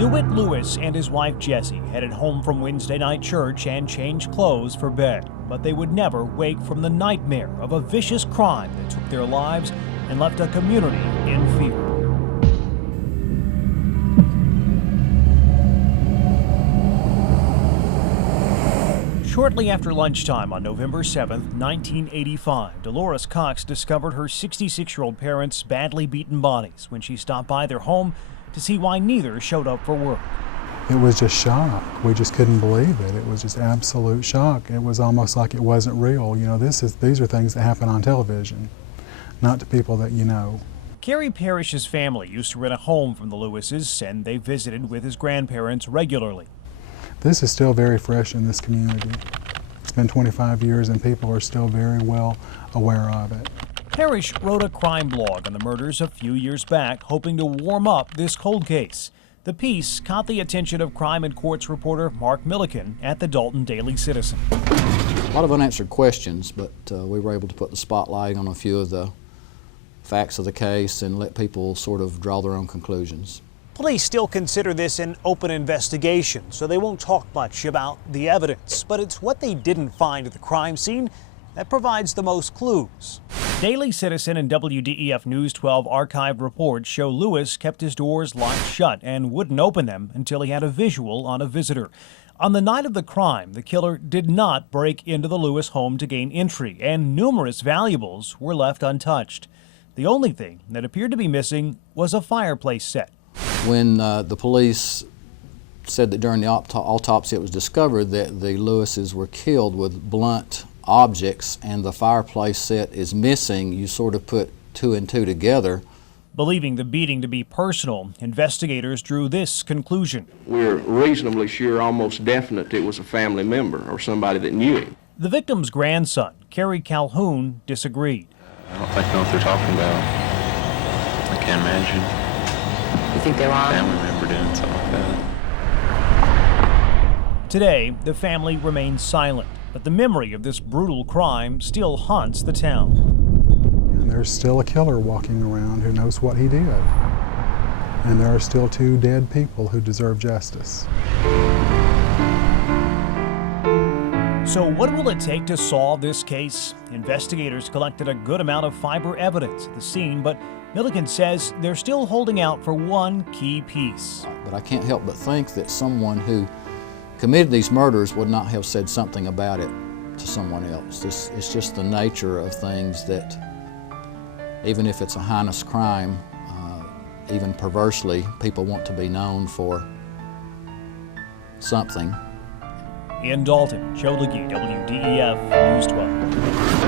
DeWitt Lewis and his wife Jessie headed home from Wednesday night church and changed clothes for bed, but they would never wake from the nightmare of a vicious crime that took their lives and left a community in fear. Shortly after lunchtime on November 7, 1985, Dolores Cox discovered her 66-year-old parents' badly beaten bodies when she stopped by their home to see why neither showed up for work. It was just shock. We just couldn't believe it. It was just absolute shock. It was almost like it wasn't real. You know, these are things that happen on television, not to people that you know. Carrie Parrish's family used to rent a home from the Lewises, and they visited with his grandparents regularly. This is still very fresh in this community. It's been 25 years and people are still very well aware of it. Parrish wrote a crime blog on the murders a few years back, hoping to warm up this cold case. The piece caught the attention of crime and courts reporter Mark Milliken at the Dalton Daily Citizen. A lot of unanswered questions, but we were able to put the spotlight on a few of the facts of the case and let people sort of draw their own conclusions. Police still consider this an open investigation, so they won't talk much about the evidence. But it's what they didn't find at the crime scene that provides the most clues. Daily Citizen and WDEF News 12 archived reports show Lewis kept his doors locked shut and wouldn't open them until he had a visual on a visitor. On the night of the crime, the killer did not break into the Lewis home to gain entry, and numerous valuables were left untouched. The only thing that appeared to be missing was a fireplace set. When the police said that during the autopsy it was discovered that the Lewises were killed with blunt objects and the fireplace set is missing, you sort of put two and two together. Believing the beating to be personal, investigators drew this conclusion. We're reasonably sure, almost definite, it was a family member or somebody that knew him. The victim's grandson, Kerry Calhoun, disagreed. I don't think I know what they're talking about. I can't imagine. You think they were on? Family member doing something like that. Today, the family remains silent, but the memory of this brutal crime still haunts the town. And there's still a killer walking around who knows what he did. And there are still two dead people who deserve justice. So what will it take to solve this case? Investigators collected a good amount of fiber evidence at the scene, but Milliken says they're still holding out for one key piece. But I can't help but think that someone who committed these murders would not have said something about it to someone else. It's just the nature of things that, even if it's a heinous crime, even perversely, people want to be known for something. In Dalton, Joe Legee, WDEF News 12.